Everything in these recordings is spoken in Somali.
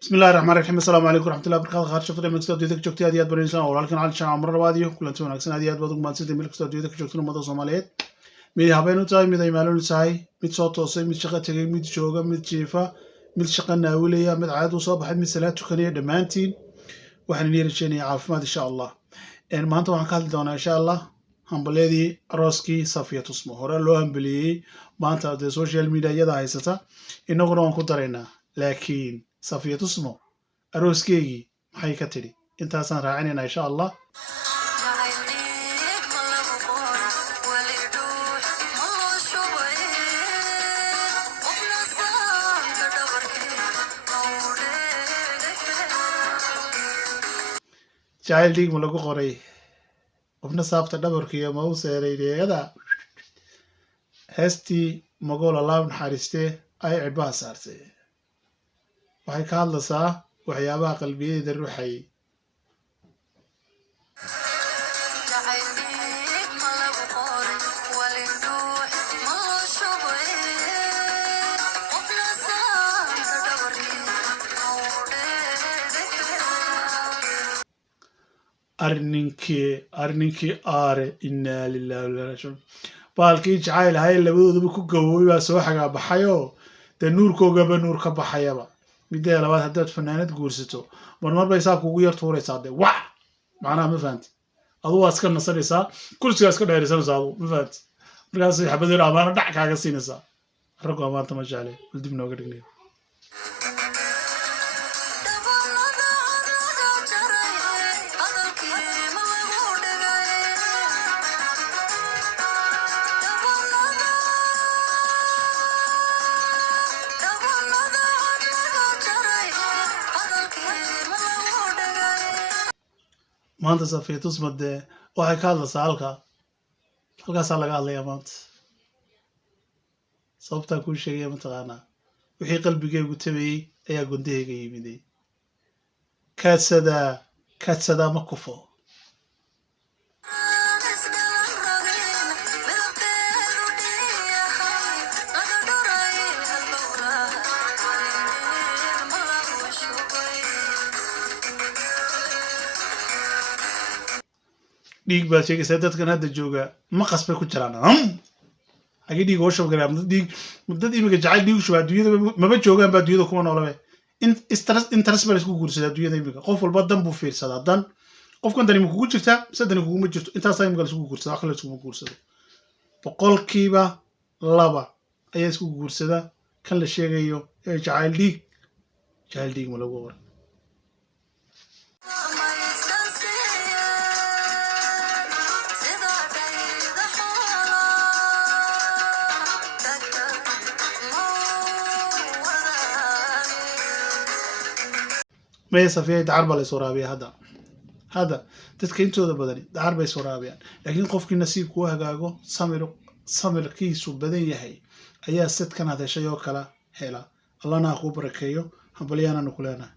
بسم الله الرحمن الرحيم السلام عليكم ورحمة الله وبركاته خارج شفرة مكسب ديدك جوكتي هذه أدبر إنسان ولكن على الشعب مرة واديو كل أنتم ناقصين هذه أدبر ما تصير ملك سب ديدك جوكتي لما تصوم عليه ميد هبينو تاي ميد يمالون تاي ميد صوت توصي ميد شقة تجي ميد شوقة ميد شيفة ميد شقة ناولية ميد عاد وصباح ميد سلات شكرية دمانتين وحنا نيرشيني عارف ما إن شاء الله إن ما أنتم عقل دونا إن شاء الله هم بلادي روسكي صفية اسمه هرا لو هم بلي ما أنت على السوشيال ميديا يدا هيستا إنه قرون كترنا لكن صفية اسمه أروسكيجي maxay ka tiri intaasaan raacinayna insha Allah jacayl ma lagu qoray qofna saabta dhabarkiiyo ma u seeray deegada heestii magool Allah naxariistee ay cidbaha saartay waxay ka hadlaysaa waxyaabaha qalbiyeeda ruuxay arninkii aare inaa lillahi wa inaa ilaihi raaji'uun baalkii jacayl ahay labadooduba ku gaboobay baa soo xagaa baxayoo dee nuurkoogaba nuur ka baxayaba midda labaad haddaad fanaanad guursato marmar bay saa kugu yar tuuraysaa dee wax macnaha ma fahanti adu waa iska nasanaysaa kursigaa iska dheerisanaysaa adu ma fahanti markaasay xabadeen amaano dhac kaaga siinaysaa raggu amaanta ma jecle bal dib nooga dhignay maanta safiitus made waxay ka hadlaysaa halkaasaa laga hadlayaa maanta sababtaa kuu sheegaya mataqaanaa wixii qalbigaygu tabayey ayaa gondahayga yimiday kaadsadaa ma kufo dhiig baad sheegaysaa dadkan hadda jooga maqas bay ku jiraan hagee dhiig oo shabgalaa dad imika jacayl dhiig shuba adduunyada maba joogaan baa adduunyada kuma noolabe interest baa laisku guursadaa adduunyada imika qof walba dan buu fiirsadaa dan qofkan dani ma kugu jirtaa mise dani kuguma jirto intaasaa imika laisku guursada wax kale laisuma guursado 2% ayaa isku guursada kan la sheegayo ee jacayl dhiig ma lagu waray ما صفيه دعار بالي سورابيا هذا dadka intooda badani dacar bay sooraabiyaan laakiin qofkii nasiibku u hagaago samirkiisu badan yahay ayaa sidkan hadashay oo kala hela Allahna ku barakeeyo hambalyaana ku leenahay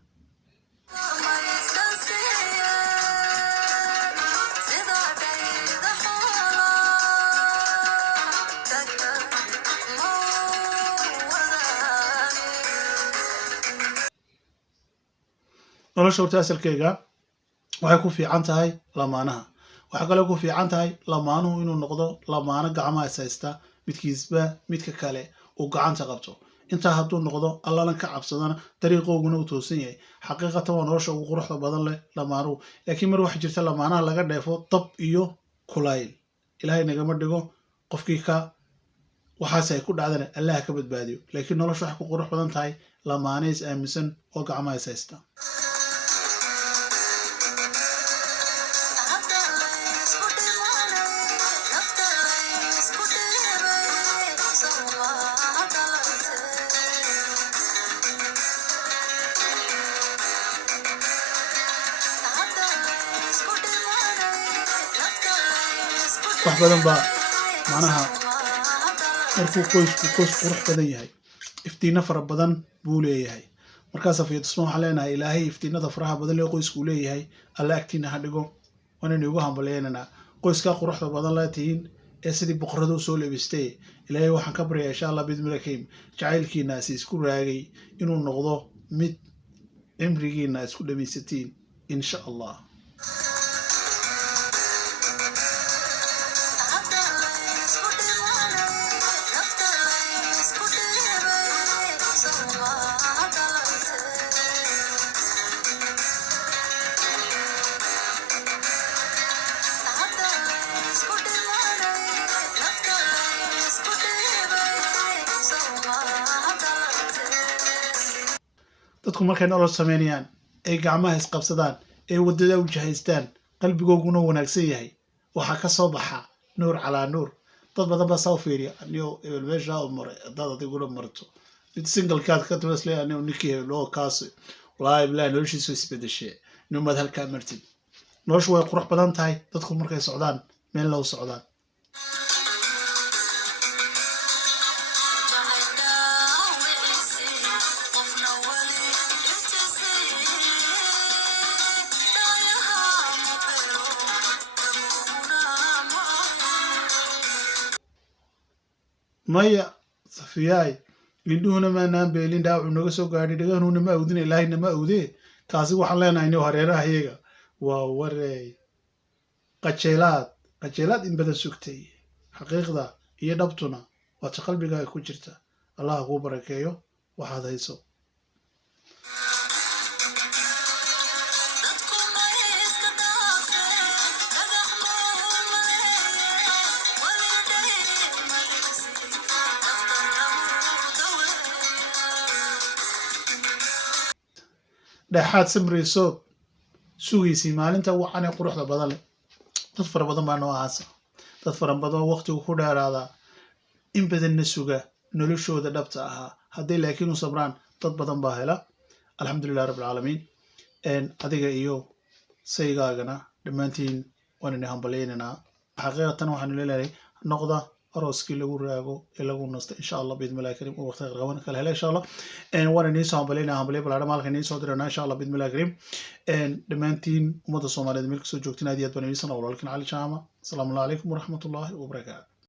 nolosha horta asalkeega waxay ku fiican tahay lamaanaha waxa kale ku fiican tahay lamaanuhu inuu noqdo lamaano gacmaha haysta midkiisba midka kale uu gacanta qabto inta hadduu noqdo allana ka cabsadana dariiqooguna uu toosan yahay xaqiiqatan waa nolosha ugu quruxda badan leh lamaanuhu laakiin mar waxa jirta lamaanaha laga dheefo dab iyo kulayl ilaahay nagama dhigo qofkii ka waxaas ay ku dhacdana Allah ka badbaadiyo laakiin nolosha wax ku qurux badan tahay lamaanays aaminsan oo gacmaha haysta wax badan baa macnaha markuu qoys qurux badan yahay iftiina fara badan buu leeyahay markaas Safiya Tusmo waxaan leenahay ilaahay iftiinada faraha badan ee qoysku leeyahay alla agtiina ha dhigo waana ugu hambalyeynana qoyska quruxda badan la tiin ee sidii boqoradu soo leebistay ilaahay waxaan ka baryaa insha Allah bidmilaakim jacaylkiina isku raagay inuu noqdo mid cimrigiina isku dhamaysatiin insha Allah dadku markay nolol sameeyaan ay gacmaha isqabsadaan ay wadada u jahaystaan qalbigooguna wanaagsan yahay waxa ka soo baxa nuur cala nuur dad badan baa soo fiiriya aniyo meesha oo maray dad adiguna marto single card ka tabasle aniyo ninkii loo kaas walahi bilaa noloshiisu isbedeshay numad halka martid noloshu way qurux badan tahay dadku markay socdaan meel loo socdaan maya Safiyaay liduna ma naan beelin daacu naga soo gaadhay dhagaanuna ma awdin ilaahina ma awdee taasi waxaan leenahay inuu hareeraha iyaga waa wareey qajeelaad in badan sugtay xaqiiqda iyo dhabtuna waa qalbigaaga ku jirta Allah ku barakeeyo waxaad hayso dhaxaad samreyso sugaysi maalinta waxaan quruxda badan leh dad fara badan baa noo aasa dad fara badan waqtigu ku dheeraada in badanna suga noloshooda dhabta ahaa haddii laakiin u sabraan dad badan baa hela alxamdulillahi rabbil caalamiin adiga iyo saygaagana dhammaantiin waan idin hambalyeynaa xaqiiqatan waxaan leeyahay noqda aroskii lagu raago ee lagu nasto insha Allah bidmilaahi karim oo waqti qaban kala hela insha Allah waan idin soo hambalyeynaa balaadha maalkan idin soo dirana insha Allah bidmilaahi karim dhammaantiin ummadda Soomaaliyeed meel ka soo joogtiin aad iyo aad baan idin sanaa walaalkan cali jaama assalaamu alaykum wa rahmatullahi wa barakaatuh